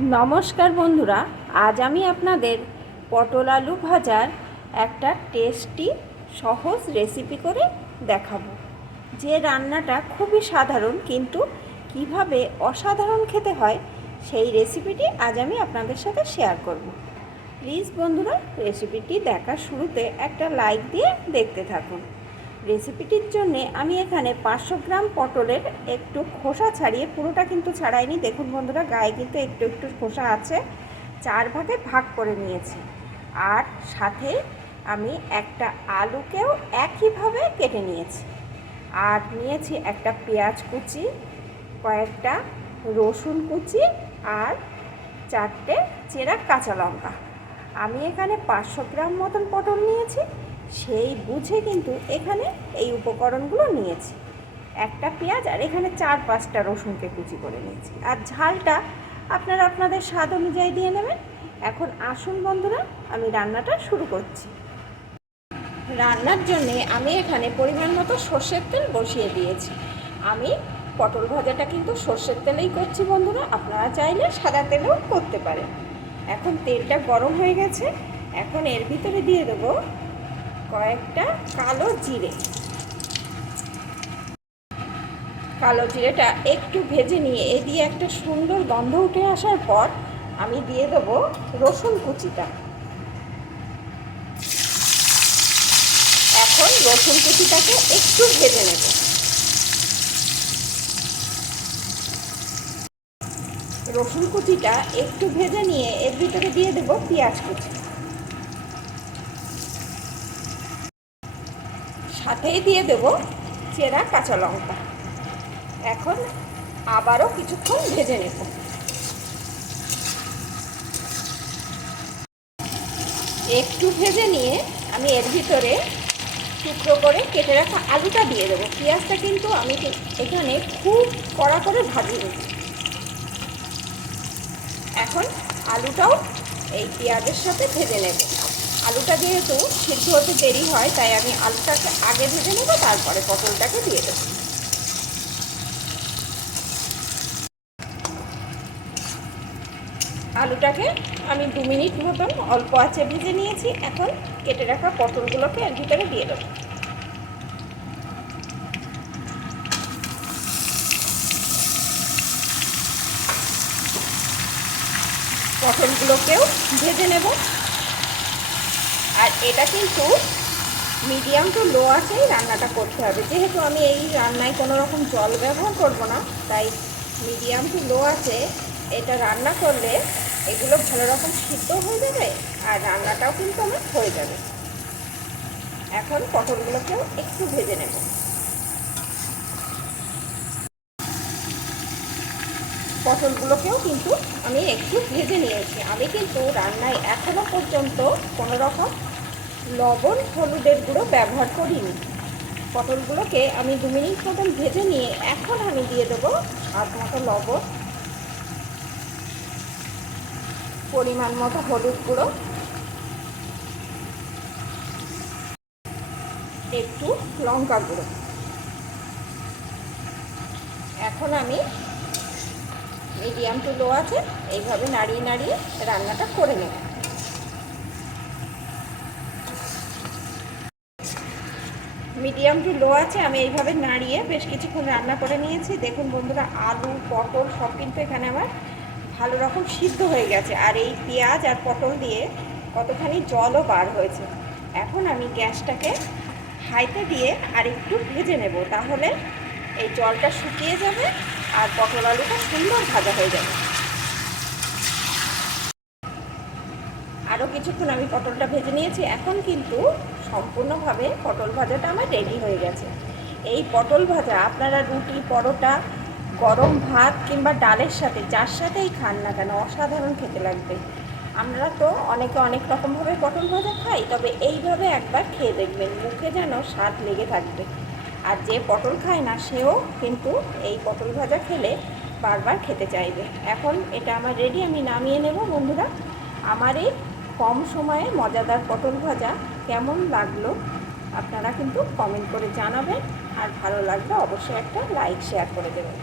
নমস্কার বন্ধুরা, আজ আমি আপনাদের পটল আলু ভাজার একটা টেস্টি সহজ রেসিপি করে দেখাবো। যে রান্নাটা খুবই সাধারণ, কিন্তু কীভাবে অসাধারণ খেতে হয়, সেই রেসিপিটি আজ আমি আপনাদের সাথে শেয়ার করব। প্লিজ বন্ধুরা রেসিপিটি দেখার শুরুতে একটা লাইক দিয়ে দেখতে থাকুন। রেসিপিটির জন্য আমি এখানে পাঁচশো গ্রাম পটলের একটু খোসা ছাড়িয়ে পুরোটা কিন্তু ছাড়াইনি। দেখুন বন্ধুরা, গায়ে কিন্তু একটু একটু খোসা আছে। চার ভাগে ভাগ করে নিয়েছি। আর সাথে আমি একটা আলুকেও একইভাবে কেটে নিয়েছি। আর নিয়েছি একটা পেঁয়াজ কুচি, কয়েকটা রসুন কুচি আর চারটে চেরা কাঁচা লঙ্কা। আমি এখানে পাঁচশো গ্রাম মতন পটল নিয়েছি। সেই বুঝে কিন্তু এখানে এই উপকরণগুলো নিয়েছি। একটা পেঁয়াজ আর এখানে চার পাঁচটা রসুনকে কুচি করে নিয়েছি। আর ঝালটা আপনারা আপনাদের স্বাদ অনুযায়ী দিয়ে নেবেন। এখন আসুন বন্ধুরা, আমি রান্নাটা শুরু করছি। রান্নার জন্যে আমি এখানে পরিমাণ মতো সর্ষের তেল বসিয়ে দিয়েছি। আমি পটল ভাজাটা কিন্তু সর্ষের তেলেই করছি বন্ধুরা, আপনারা চাইলে সাদা তেলেও করতে পারেন। এখন তেলটা গরম হয়ে গেছে, এখন এর ভিতরে দিয়ে দেবো কয়েকটা কালো জিরে। কালো জিরেটা একটু ভেজে নিয়ে, এ দিয়ে একটা সুন্দর গন্ধ উঠে আসার পর আমি দিয়ে দেবো রসুন কুচিটা। এখন রসুন কুচিটাকে একটু ভেজে নেব। রসুন কুচিটা একটু ভেজে নিয়ে, এর ভিতরে দিয়ে দেবো পেঁয়াজ কুচি। সাথেই দিয়ে দেব চেরা কাঁচা লঙ্কা। এখন আবারও কিছুক্ষণ ভেজে নেব। একটু ভেজে নিয়ে আমি এর ভিতরে টুকরো করে কেটে রাখা আলুটা দিয়ে দেবো। পেঁয়াজটা কিন্তু আমি এখানে খুব কড়া করে ভাজিনি এখন আলুটাও এই পেঁয়াজের সাথে ভেজে নেব। আলুটা যেহেতু সিদ্ধ হতে দেরি হয়, তাই আমি আলুটাকে আগে ভেজে নেব, তারপরে পটলটাকে দিয়ে দেবো। আলুটাকে আমি দু মিনিট মতন অল্প আঁচে ভেজে নিয়েছি। এখন কেটে রাখা পটলগুলোকে এর ভিতরে দিয়ে দেবো। পটলগুলোকেও ভেজে নেব। আর এটা কিন্তু মিডিয়াম টু লো আছেই রান্নাটা করতে হবে। যেহেতু আমি এই রান্নায় কোনো রকম জল ব্যবহার করব না, তাই মিডিয়াম টু লো আছে। এটা রান্না করলে এগুলো ভালো রকম সিদ্ধ হয়ে যাবে আর রান্নাটাও কিন্তু আমার হয়ে যাবে। এখন পটলগুলোকেও একটু ভেজে নেব। পটলগুলোকেও কিন্তু আমি একটু ভেজে নিয়েছি। আমি কিন্তু রান্নায় এখনও পর্যন্ত কোনো রকম লবণ, হলুদের গুঁড়ো ব্যবহার করিনি। পটলগুলোকে আমি দু মিনিট মতন ভেজে নিয়ে এখন আমি দিয়ে দেবো আধ মতো লবণ, পরিমাণ মতো হলুদ গুঁড়ো। একটু লঙ্কা গুঁড়ো। এখন আমি মিডিয়াম টু লো আছে, এইভাবে নাড়িয়ে নাড়িয়ে রান্নাটা করে নেব। মিডিয়াম টু লো আছে, আমি এইভাবে নাড়িয়ে বেশ কিছুক্ষণ রান্না করে নিয়েছি। দেখুন বন্ধুরা, আলু, পটল সব কিন্তু এখানে আমার ভালো রকম সিদ্ধ হয়ে গেছে। আর এই পেঁয়াজ আর পটল দিয়ে কতখানি জলও বার হয়েছে। এখন আমি গ্যাসটাকে হাইতে দিয়ে আর একটু ভেজে নেব, তাহলে এই জলটা শুকিয়ে যাবে। আর পটল আলুটা সুন্দর ভাজা হয়ে যাবে। আরও কিছুক্ষণ আমি পটলটা ভেজে নিয়েছি। এখন কিন্তু সম্পূর্ণভাবে পটল ভাজাটা আমার রেডি হয়ে গেছে। এই পটল ভাজা আপনারা রুটি, পরোটা, গরম ভাত কিংবা ডালের সাথে, যার সাথেই খান না কেন, অসাধারণ খেতে লাগবে। আমরা তো অনেকে অনেক রকমভাবে পটল ভাজা খাই, তবে এইভাবে একবার খেয়ে দেখবেন, মুখে যেন স্বাদ লেগে থাকবে। আর যে পটল খায় না, সেও কিন্তু এই পটল ভাজা খেলে বারবার খেতে চাইবে। এখন এটা আমার রেডি আমি নামিয়ে নেব। বন্ধুরা, আমার এই কম সময়ে মজাদার পটল ভাজা কেমন লাগল আপনারা কিন্তু কমেন্ট করে জানাবেন। আর ভালো লাগলে অবশ্যই একটা লাইক শেয়ার করে দেবেন।